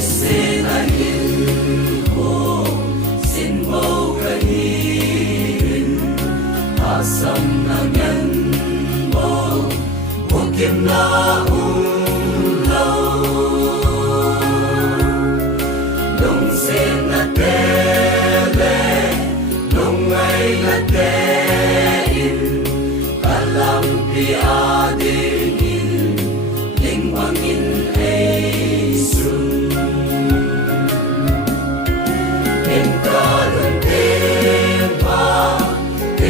xin anh hồ xin vô cái hình asam na nhân vô một kiếm na lâu đông xin na tele đông ngày na tein kalam pi adingin lingwangin eisun in kalun tempa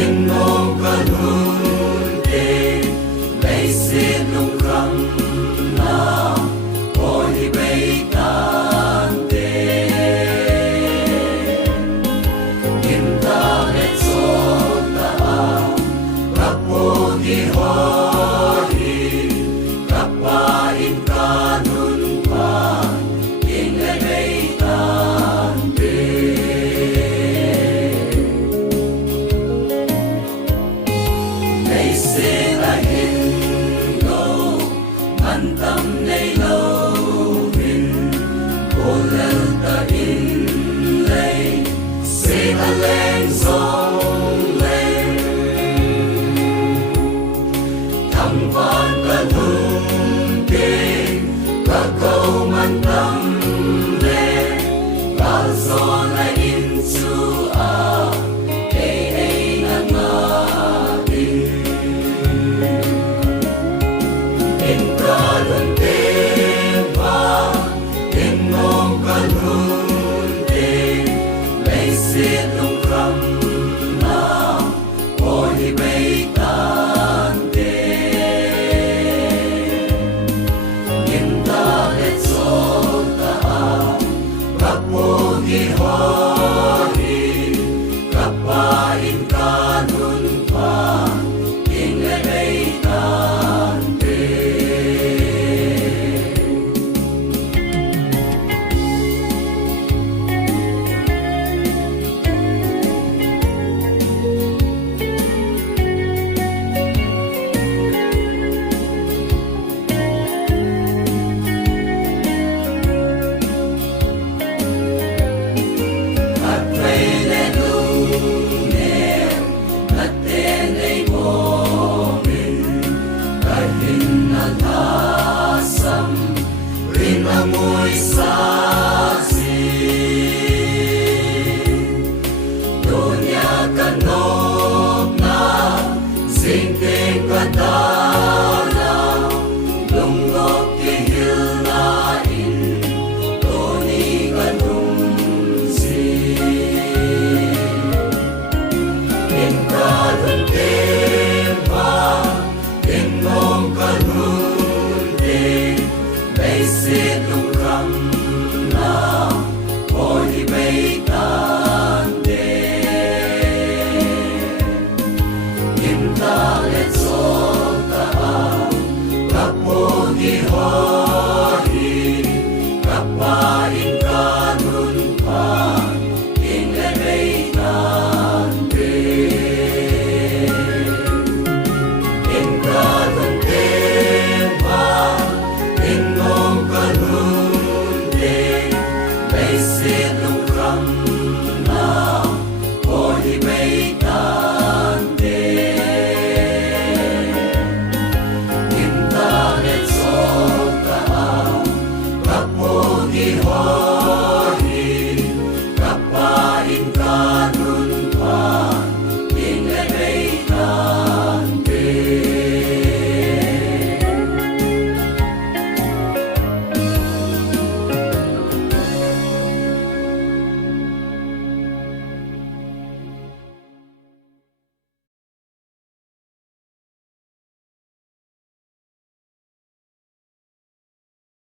in mo kalun te may sinong kam na o hibay-tante kinta et sota kapodi hori kapain kanun pa inlagay-tante may sinahin ko mantam nay lowin kulal ta inlay sinaleng song leng tampan kalungking kakau mantam le kalson ay insu ay nangating in kalun tempa in mong kalunting may sinong kam na o hibay-tante kinta et sota kapodi hori kapain kanun pa inlagay-tante at may leluner at tenay momin kahin nalasam rinamoy sa